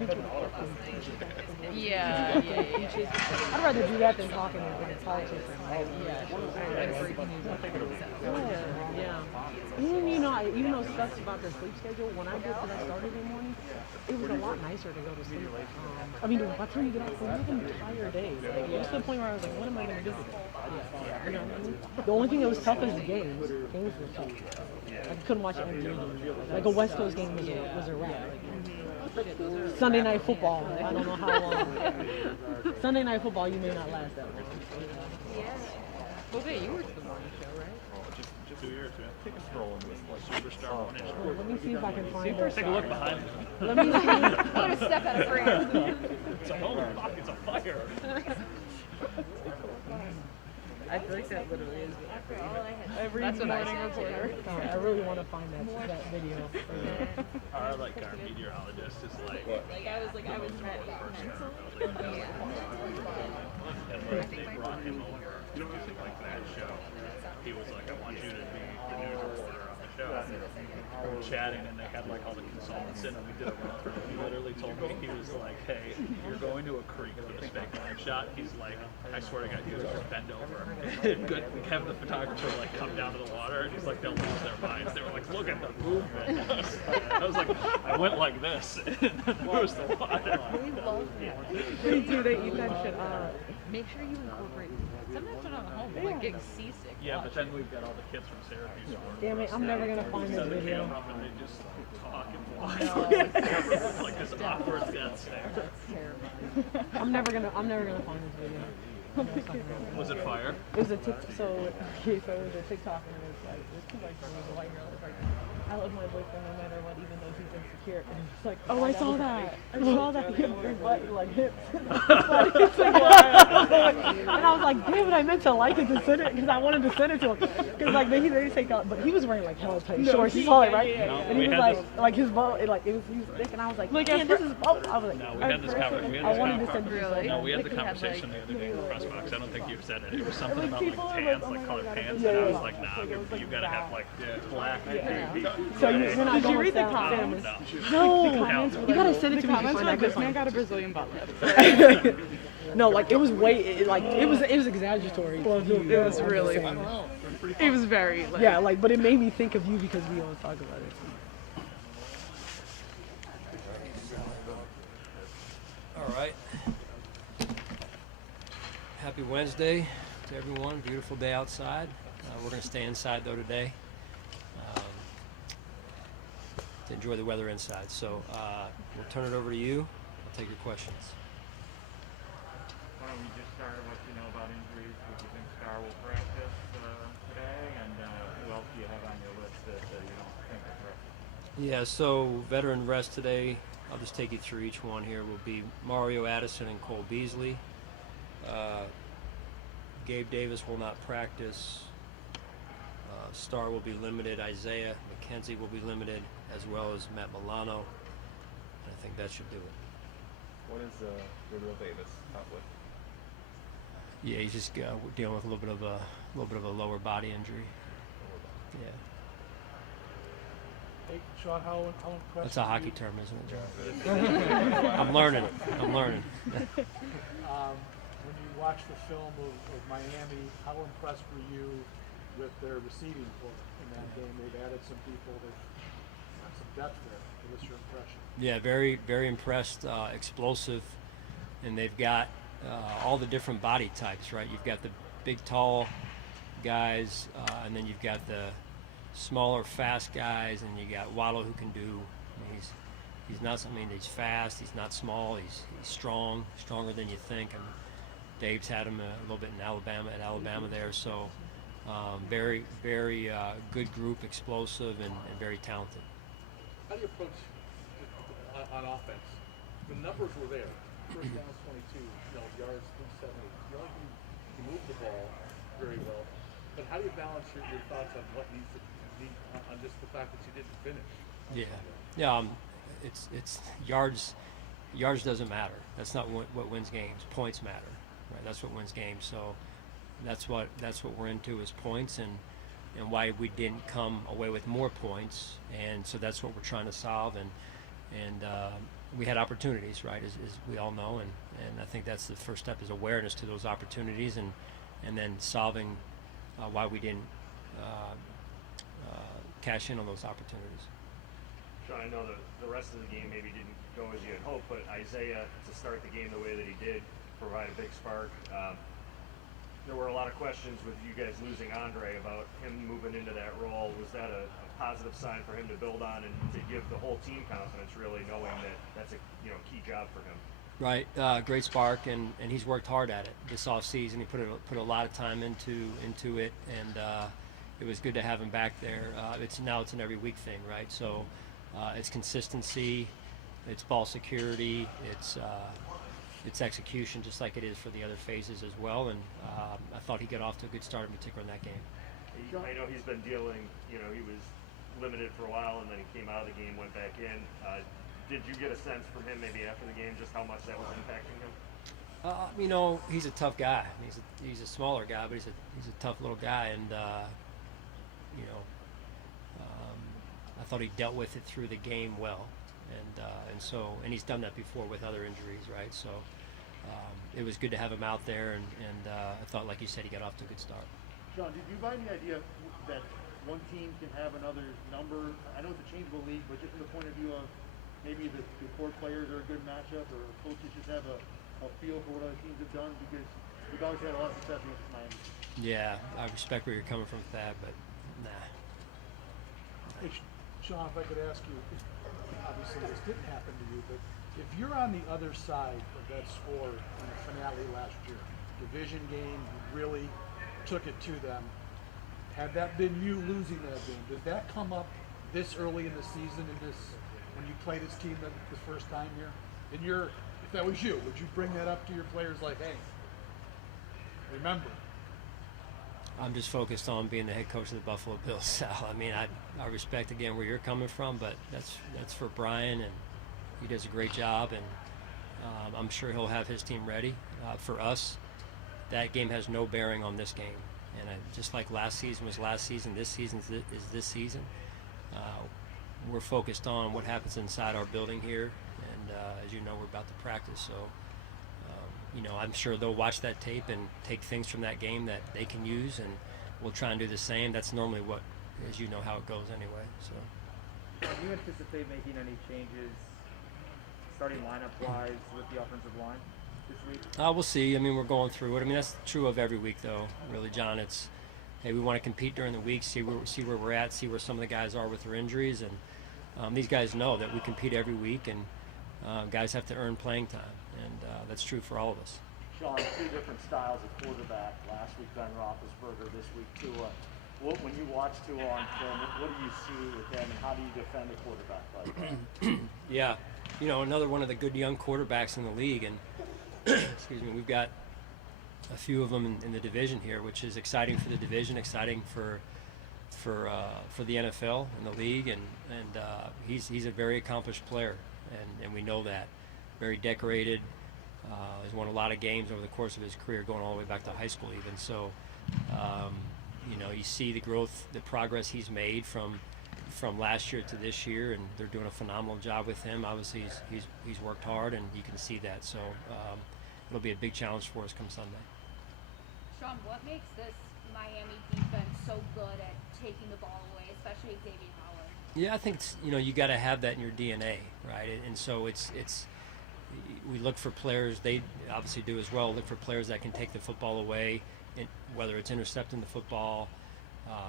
Yeah, I'd rather do that than talking in politics. Yeah. And you know sucks about their sleep schedule. When I did, because I started in the morning, it was a lot nicer to go to sleep. I mean, by the time you get out, you have an entire day. Like, it was to the point where I was like, what am I going to do today? You know what I mean? The only thing that was tough is the games. Games were tough. I couldn't watch an NBA game. Like a West Coast game was a wrap. Sunday night football. I don't know how long. Sunday night football, you may not last that long. Okay, you were to the morning show, right? Just 2 years, man. Take a stroll into this superstar morning show. Let me see if I can find it. Take a look behind me. Let me see. I'm gonna step out of frame. It's a holy fuck, it's a fire. I feel like that literally is Every That's what I morning said, reporter. too. I really want to find that video. Our meteorologist is like, I was ready mentally. and they brought him over to do like that show. He was like, I want you to be the news reporter on the show. We were chatting and they had like all the consultants in and we did a run through. He literally told me, he was like, hey, you're going to a creek for this fake live shot. He's like, I swear to God, you just bend over. Good, have the photographer like come down to the water and he's like, they'll lose their minds. They were like, look at the movement. I was like, I went like this and then there was the water. They do. They eat that shit up. Make sure you incorporate. Sometimes when I'm home, I'm like getting seasick. Yeah, but then we've got all the kids from Syracuse. Damn it! I'm never gonna find this Set the video. camera up and they just talk and walk. Like this awkward death stare. I'm never gonna find this video. Was it fire? It was a so it was a TikTok and it was like this two white girl was a white girl. It's like I love my boyfriend no matter what, even though he's insecure. And it's like, oh, I saw that. I saw that. His butt like hips. And I was like, damn it! I meant to like it to send it because I wanted to send it to him because like they take out, but he was wearing like hella tight shorts. You saw it, right? And he was like his boat, he was thick, and I was like, man, this is boat. I was like, No, we had this conversation. I wanted to send it to him. No, we had the conversation the other day in the press box. I don't think you've said it. It was something about like pants, like colored pants, and I was like, nah, you gotta have like black. So you're not Did you going read the down. comments? No, you gotta send it to me. Comments were like, This this man got a Brazilian butt lift. No, like it was it was exaggeratory. It was really funny. It was very like. Yeah, like, but it made me think of you because we always talk about it. All right. Happy Wednesday to everyone. Beautiful day outside. We're going to stay inside though today to enjoy the weather inside. So we'll turn it over to you. I'll take your questions. Why don't we just start with what you know about injuries? What you think Star will practice today, and who else do you have on your list that you don't think will practice? Yeah, so veteran rest today. I'll just take you through each one here. Will be Mario Addison and Cole Beasley. Gabe Davis will not practice. Star will be limited. Isaiah McKenzie will be limited, as well as Matt Milano. And I think that should do it. What is Gabriel Davis out with? Yeah, he's just dealing with a little bit of a lower body injury. Yeah, Hey, Sean, how impressed that's a were hockey you, term, isn't it, John? I'm learning. when you watched the film of Miami, how impressed were you with their receiving core in that game? They've added some people, they've got some depth there. What's your impression? Yeah, very, very impressed. Explosive, and they've got all the different body types, right? You've got the big, tall guys, and then you've got the smaller, fast guys, and you got Waddle who can do. I mean, he's not. I mean, he's fast. He's not small. He's strong, stronger than you think. And Dave's had him a little bit in Alabama there. So very, very good group, explosive, and very talented. How do you approach on offense? The numbers were there. First down 22, yards 370. You move the ball very well. But how do you balance your thoughts on what needs to be on just the fact that you didn't finish? Yeah. It's yards. Yards doesn't matter. That's not what wins games. Points matter, right? That's what wins games. So that's what we're into is points, and why we didn't come away with more points. And so that's what we're trying to solve. And we had opportunities, right, as we all know, and I think that's the first step, is awareness to those opportunities, and then solving why we didn't cash in on those opportunities. Sean, I know the rest of the game maybe didn't go as you had hoped, but Isaiah, to start the game the way that he did, provide a big spark. There were a lot of questions with you guys losing Andre about him moving into that role. Was that a positive sign for him to build on and to give the whole team confidence, really knowing that that's a key job for him? Right, great spark, and he's worked hard at it this offseason. He put a lot of time into it, and it was good to have him back there. It's an every week thing, right? So it's consistency, it's ball security, it's execution, just like it is for the other phases as well. And I thought he got off to a good start, in particular in that game. I know he's been dealing. He was limited for a while, and then he came out of the game, went back in. Did you get a sense from him maybe after the game just how much that was impacting him? He's a tough guy. He's a smaller guy, but he's a tough little guy, and I thought he dealt with it through the game well, and he's done that before with other injuries, right? So it was good to have him out there, and I thought, like you said, he got off to a good start. Sean, did you buy the idea that one team can have another number? I know it's a changeable league, but just from the point of view of maybe the core players are a good matchup, or coaches just have a feel for what other teams have done, because we've always had a lot of success against Miami. Yeah, I respect where you're coming from with that, but nah. Hey, Sean, if I could ask you, obviously this didn't happen to you, but if you're on the other side of that score in the finale last year, division game, you really took it to them. Had that been you losing that game, did that come up this early in the season, when you played this team the first time here? If that was you, would you bring that up to your players like, hey, remember? I'm just focused on being the head coach of the Buffalo Bills, Sal. I mean, I respect, again, where you're coming from, but that's for Brian, and he does a great job, and I'm sure he'll have his team ready. For us, that game has no bearing on this game. And just like last season was last season, this season is this season. We're focused on what happens inside our building here, and as you know, we're about to practice. So, I'm sure they'll watch that tape and take things from that game that they can use, and we'll try and do the same. That's normally what, as you know, how it goes anyway. So, do you anticipate making any changes, starting lineup-wise, with the offensive line this week? We'll see. I mean, we're going through it. I mean, that's true of every week, though, really, John. It's, hey, we want to compete during the week, see where we're at, see where some of the guys are with their injuries, and these guys know that we compete every week, and guys have to earn playing time, and that's true for all of us. Sean, two different styles of quarterback. Last week, Ben Roethlisberger. This week, Tua. When you watch Tua on film, what do you see with him, and how do you defend a quarterback like that? Yeah, another one of the good young quarterbacks in the league, and excuse me, we've got a few of them in the division here, which is exciting for the division, exciting for the NFL and the league, and he's a very accomplished player, and we know that. Very decorated. He's won a lot of games over the course of his career, going all the way back to high school even. So, you see the growth, the progress he's made from last year to this year, and they're doing a phenomenal job with him. Obviously, he's worked hard, and you can see that. So, it'll be a big challenge for us come Sunday. Sean, what makes this Miami defense so good at taking the ball away, especially Xavier Howard? Yeah, I think it's, you got to have that in your DNA, right? And so it's we look for players, they obviously do as well, look for players that can take the football away, whether it's intercepting the football,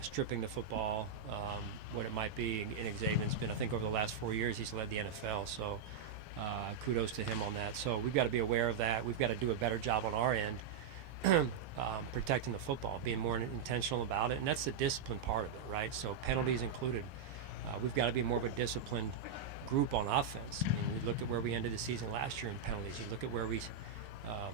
stripping the football, what it might be. And Xavier's been, I think over the last 4 years, he's led the NFL, so kudos to him on that. So we've got to be aware of that. We've got to do a better job on our end protecting the football, being more intentional about it, and that's the discipline part of it, right? So penalties included. We've got to be more of a disciplined group on offense. I mean, we look at where we ended the season last year in penalties. You look at where we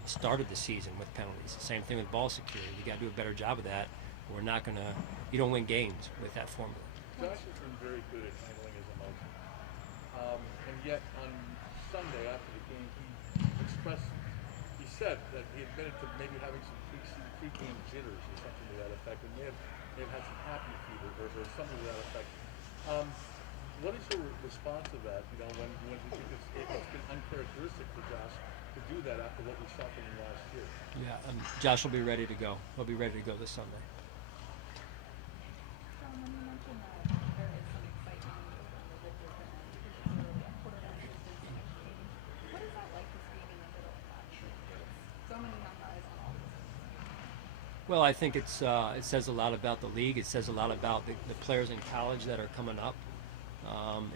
started the season with penalties. Same thing with ball security. You got to do a better job of that. We're not going to. You don't win games with that formula. Josh has been very good at handling his emotions, and yet on Sunday after the game, he said that he admitted to maybe having some pre-game jitters or something to that effect, and may have had some happy fever or something to that effect. What is your response to that? You know, when it's been uncharacteristic for Josh to do that after what we saw from him last year. Yeah, Josh will be ready to go. He'll be ready to go this Sunday. John, when you mentioned that there is some excitement with the different particularly a quarterback position next game, what is that like just being in the middle of that? So many young guys on all this. Well, I think it says a lot about the league. It says a lot about the players in college that are coming up,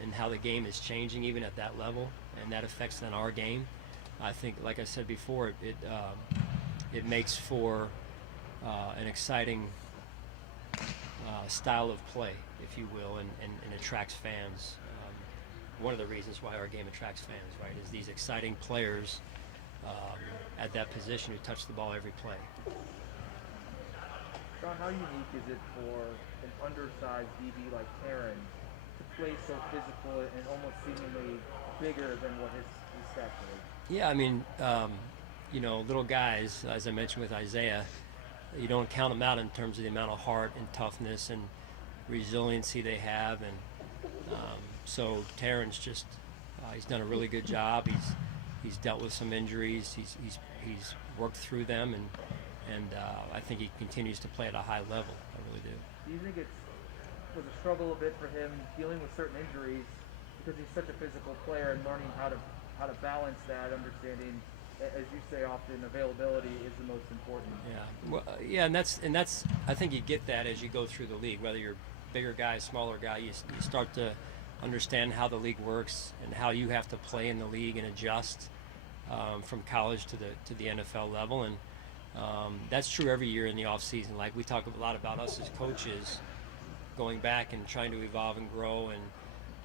and how the game is changing even at that level, and that affects then our game. I think, like I said before, it makes for an exciting style of play, if you will, and attracts fans. One of the reasons why our game attracts fans, right, is these exciting players at that position who touch the ball every play. Sean, how unique is it for an undersized DB like Aaron to play so physical and almost seemingly bigger than what his stature is? Yeah, I mean, you know, little guys, as I mentioned with Isaiah, you don't count them out in terms of the amount of heart and toughness and resiliency they have. And so Terran's just, he's done a really good job. He's dealt with some injuries. He's worked through them, and I think he continues to play at a high level. I really do. Do you think it was a struggle a bit for him dealing with certain injuries because he's such a physical player and learning how to balance that, understanding, as you say often, availability is the most important? Yeah, well, yeah, and that's I think you get that as you go through the league. Whether you're a bigger guy, smaller guy, you start to understand how the league works and how you have to play in the league and adjust from college to the NFL level. And that's true every year in the off season. Like, we talk a lot about us as coaches going back and trying to evolve and grow and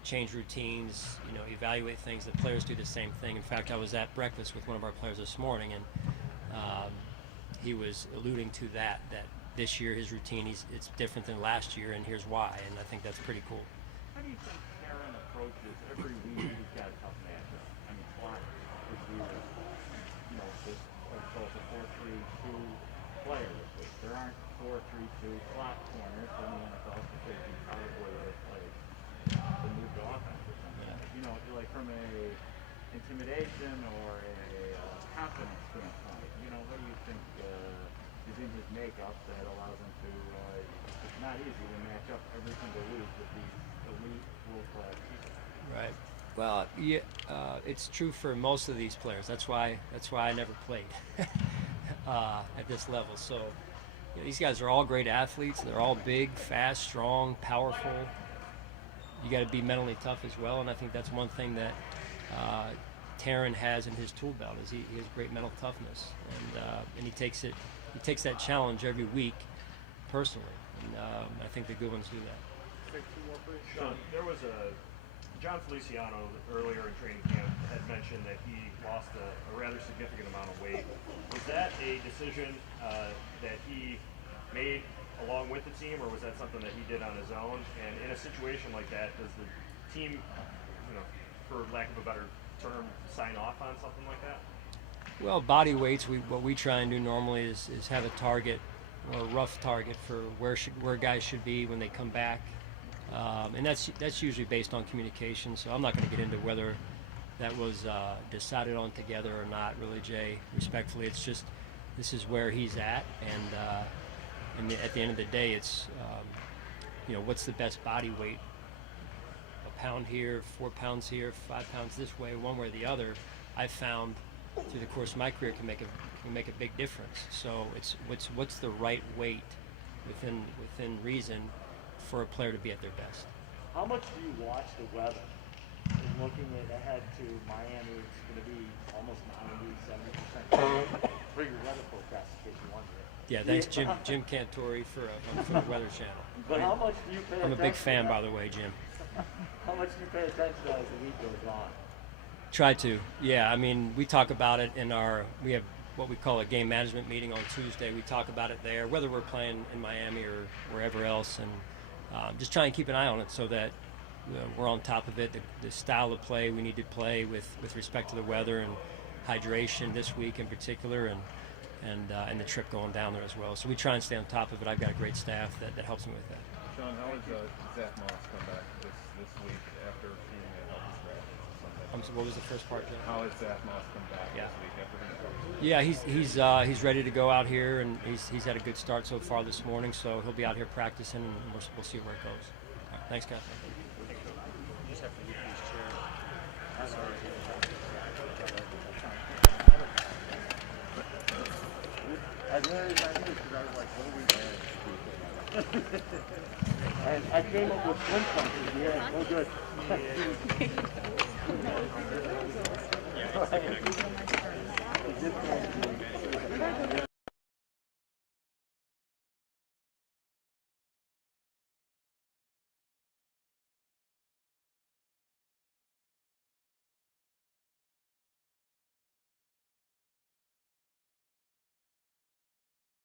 change routines, you know, evaluate things. The players do the same thing. In fact, I was at breakfast with one of our players this morning, and he was alluding to that this year his routine it's different than last year, and here's why. And I think that's pretty cool. How do you think Aaron approaches every week? He's got a tough matchup. I mean, clock receivers, you know, this both a 4-3-2 player this week. There aren't 4-3-2 slot corners in the NFL because you probably have played the new offense or something. Yeah. You know, like from a intimidation or a confidence standpoint, you know, what do you think is in his makeup that allows him to, it's not easy to match up every single week with these elite world-class people. Right. Well, yeah, it's true for most of these players. That's why I never played at this level. So, you know, these guys are all great athletes. They're all big, fast, strong, powerful. You got to be mentally tough as well, and I think that's one thing that Terran has in his tool belt is he has great mental toughness, and he takes that challenge every week personally, and I think the good ones do that. Sean, there was John Feliciano earlier in training camp had mentioned that he lost a rather significant amount of weight. Was that a decision that he made along with the team, or was that something that he did on his own? And in a situation like that, does the team, you know, for lack of a better term, sign off on something like that? Well, body weights, what we try and do normally is have a target, or a rough target for where guys should be when they come back. And that's usually based on communication, so I'm not going to get into whether that was decided on together or not, really, Jay. Respectfully, it's just this is where he's at, and at the end of the day, it's you know, what's the best body weight? A pound here, 4 pounds here, 5 pounds this way, one way or the other. I've found through the course of my career can make a big difference. So it's what's the right weight within reason for a player to be at their best. How much do you watch the weather? And looking ahead to Miami, it's going to be almost 90-70%. Bring your weather forecast in case you wonder. Yeah, thanks, Jim Cantori for the Weather Channel. But how much do you pay attention? I'm a big fan, by the way, Jim. How much do you pay attention to as the week goes on? Try to. Yeah, I mean, we talk about it we have what we call a game management meeting on Tuesday. We talk about it there, whether we're playing in Miami or wherever else, and just try and keep an eye on it so that we're on top of it. The style of play we need to play with respect to the weather and hydration this week in particular, and the trip going down there as well. So we try and stay on top of it. I've got a great staff that helps me with that. Sean, how has Zach Moss come back this this week after being a healthy scratch Sunday? What was the first part, Joe? How has Zach Moss come back this week after being healthy? Yeah, he's ready to go out here, and he's had a good start so far this morning. So he'll be out here practicing, and we'll see where it goes. All right, thanks, guys. You just have to leave these chairs. I really because I was like, what are we doing? And I came up with swim punches. Yeah, oh good. Yeah.